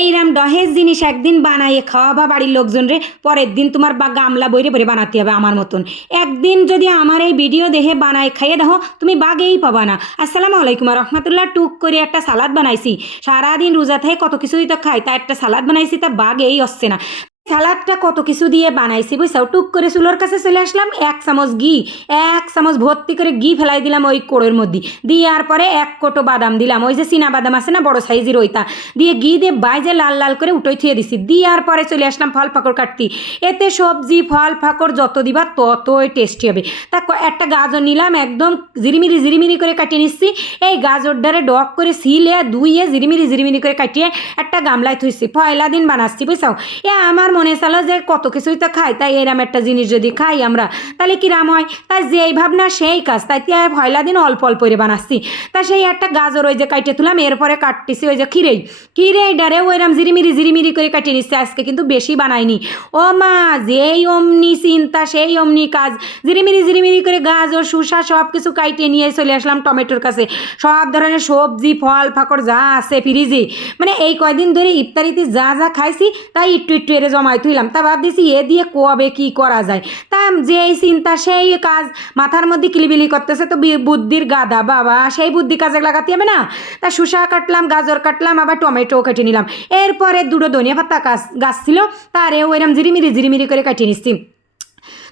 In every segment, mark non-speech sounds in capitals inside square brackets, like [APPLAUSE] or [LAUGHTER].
এইরাম দহেজ জিনিস একদিন বানাইয়ে খাওয়াবা বাড়ির লোকজন রে, পরের দিন তোমার বা গামলা বইরে বইরে বানাতে হবে আমার মতন। একদিন যদি আমার এই ভিডিও দেহে বানায় খাইয়ে দেখো, তুমি বাঘেই পাবা না। আসসালামু আলাইকুম রহমতুল্লাহ, টুক করে একটা সালাদ বানাইছি। সারাদিন রোজা থেকে কত কিছুই তো খাই, তা একটা সালাদ বানাইছি, তা বাগেই আসছে না। সালাদটা কত কিছু দিয়ে বানাইছি বুঝছাও? টুক করে চুলোর কাছে চলে আসলাম, এক চামচ ঘি, এক চামচ ভর্তি করে ঘি ফেলাই দিলাম ওই কোড়ের মধ্যে। দেওয়ার পরে এক কোটো বাদাম দিলাম, ওই যে চীনা বাদাম আছে না, বড় সাইজের ওইটা। দিয়ে ঘি দিয়ে বাইজে লাল লাল করে উঠোই থুয়ে দিছি। দেওয়ার পরে চলে আসলাম ফল ফাঁকড় কাটতি। এতে সবজি, ফল ফাকড় যত দিবা ততই টেস্টি হবে। তা একটা গাজর নিলাম, একদম জিরিমিরি জিরিমিরি করে কাটিয়ে নিচ্ছি। এই গাজরটারে ডক করে সিলে, ধুইয়ে জিরিমিরি জিরিমিরি করে কাটিয়ে একটা গামলায় থুইছি। পয়লা দিন বানাচ্ছি, বুঝছাও? এ আমার মনে চালো যে কত কিছুই তো খাই, তাই এরম একটা জিনিস যদি খাই আমরা, তাহলে কিরাম হয়? তাই যেই ভাবনা, সেই কাজ। তাই তে পয়লা দিন অল্প অল্প করে বানাচ্ছি। তা সেই একটা গাজর ওই যে কাটিয়ে তুলাম, এরপরে কাটতেছি ওই যে খিরেই খিরেই ডারে ওইরাম জিরিমিরি জিরিমিরি করে কাটিয়ে নিচ্ছে, আজকে কিন্তু বেশি বানাইনি। ও মা, যেই অমনি চিন্তা, সেই অমনি কাজ। জিরিমিরি জিরিমিরি করে গাজর শুষা সব কিছু কাইটে নিয়ে চলে আসলাম টমেটোর কাছে। সব ধরনের সবজি, ফল ফাকড় যা আছে, ফ্রিজে। মানে এই কয়দিন ধরে ইফতারিতে যা যা খাইছি, তাই একটু একটু এরে জমাই তুইলাম তা ভাবতেছি এ দিয়ে কবে কি করা যায়? তা যেই চিন্তা, সেই কাজ মাথার মধ্যে কিলিবিলি করতেছে তো বুদ্ধির গাদা বাবা, সেই বুদ্ধি কাজে লাগাতে হবে না? তা শুষা কাটলাম, গাজর কাটলাম, আবার টমেটো কেটে নিলাম। এরপরে দুটো ধনিয়া পাতা গাছ ছিল তারে ওইরকম জিরিমিরি জিরিমিরি করে কাটিয়ে নিচ্ছি।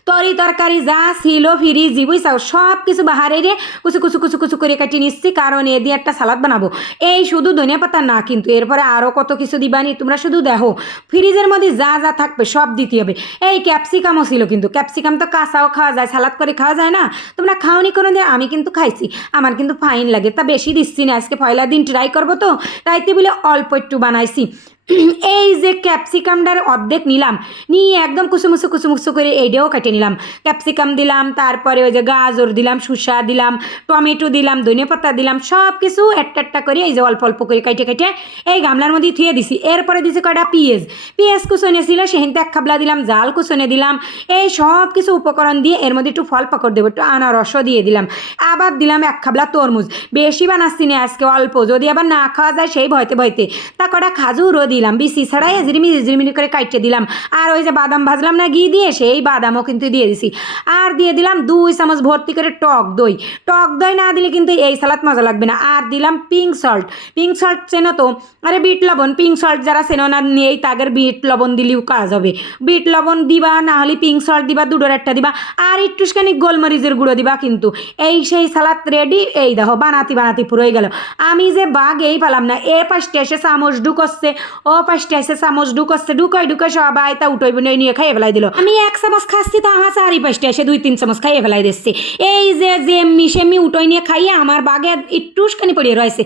তরি তরকারি যা ছিল ফ্রিজি বুঝছাও সব কিছু বাহারে রে কুচু কুচু কুচু কুচু করে কাটিয়ে নিচ্ছি। কারণ এ দিয়ে একটা সালাদ বানাবো। এই শুধু ধনিয়া পাতা না, কিন্তু এরপরে আরও কত কিছু দিবানি, তোমরা শুধু দেখো। ফ্রিজের মধ্যে যা যা থাকবে সব দিতে হবে। এই ক্যাপসিকামও ছিল কিন্তু, ক্যাপসিকাম তো কাঁচাও খাওয়া যায়, সালাদ করে খাওয়া যায় না। তোমরা খাওনি কোনো দিন আমি কিন্তু খাইছি। আমার কিন্তু ফাইন লাগে, তা বেশি দিচ্ছি না। আজকে পয়লা দিন ট্রাই করব তো? তাইতে বলে অল্প একটু বানাইছি। [CLEARS THROAT] এই যে ক্যাপসিকামটার অর্ধেক নিলাম, নিয়ে একদম কুচুমুচু কুচুমুচু করে এইটাও কেটে নিলাম। ক্যাপসিকাম দিলাম, তারপরে ওই যে গাজর দিলাম শুষা দিলাম, টমেটো দিলাম ধনিয়া পাতা দিলাম সব কিছু একটা একটা করে এই যে অল্প অল্প করে কেটে কেটে এই গামলার মধ্যে থুয়ে দিছি। এরপরে দিছি কয়টা? পেঁয়াজ। পেঁয়াজ কুচনে ছিল সেখানতে এক খাবলা দিলাম জাল কুচনে দিলাম, এই সব কিছু উপকরণ দিয়ে এর মধ্যে একটু ফল পাকড় দেবো, একটু আনারসও দিয়ে দিলাম। আবার দিলাম এক খাবলা তরমুজ। বেশি বানাচ্ছি না আজকে অল্প, যদি আবার না খাওয়া যায় সেই ভয়তে ভয়তে। তা কটা খাজুরও দিলাম। বিসি ছাড়াই ঝিরিমিরি ঝিরিমিরি করে কাটতে দিলাম। আর ওই যে বাদাম ভাজলাম না ঘি দিয়ে, সেই বাদামও কিন্তু দিয়ে দিছি। আর দিয়ে দিলাম দুই চামচ ভর্তি করে টক দই। টক দই না দিলে কিন্তু এই সালাদ মজা লাগবে না। আর দিলাম পিঙ্ক সল্ট। পিঙ্ক সল্ট চেনো তো? আরে বিট লবণ, পিঙ্ক সল্ট যারা চেনো না নিয়েই তাদের বিট লবণ দিলেও কাজ হবে। বিট লবণ দিবা, না হলে পিঙ্ক সল্ট দিবা, দুটোর একটা দিবা। আর একটুখানি গোলমরিচের গুঁড়ো দিবা কিন্তু। এই সেই সালাদ রেডি, এই দেখো বানাতি বানাতি পুরোই গেল। আমি যে বাঘ এই পেলাম না। এ পাশটা এসে চামচ ঢুকচ্ছে। ও পাঁচটা এসে চামচ ঢুকাচ্ছে, ঢুকাই ঢুকাই সবাই তা উঠোই বনে নিয়ে খাইয়ে ফেলাই দিল। আমি এক চামচ খাচ্ছি, তা আমার চারি পাঁচটা এসে দুই তিন চামচ খাইয়ে ফেলাই দিচ্ছে। এই যে যে সেমনি উঠোই নিয়ে খাইয়ে আমার বাঘে একটুখানি পড়িয়ে রয়েছে।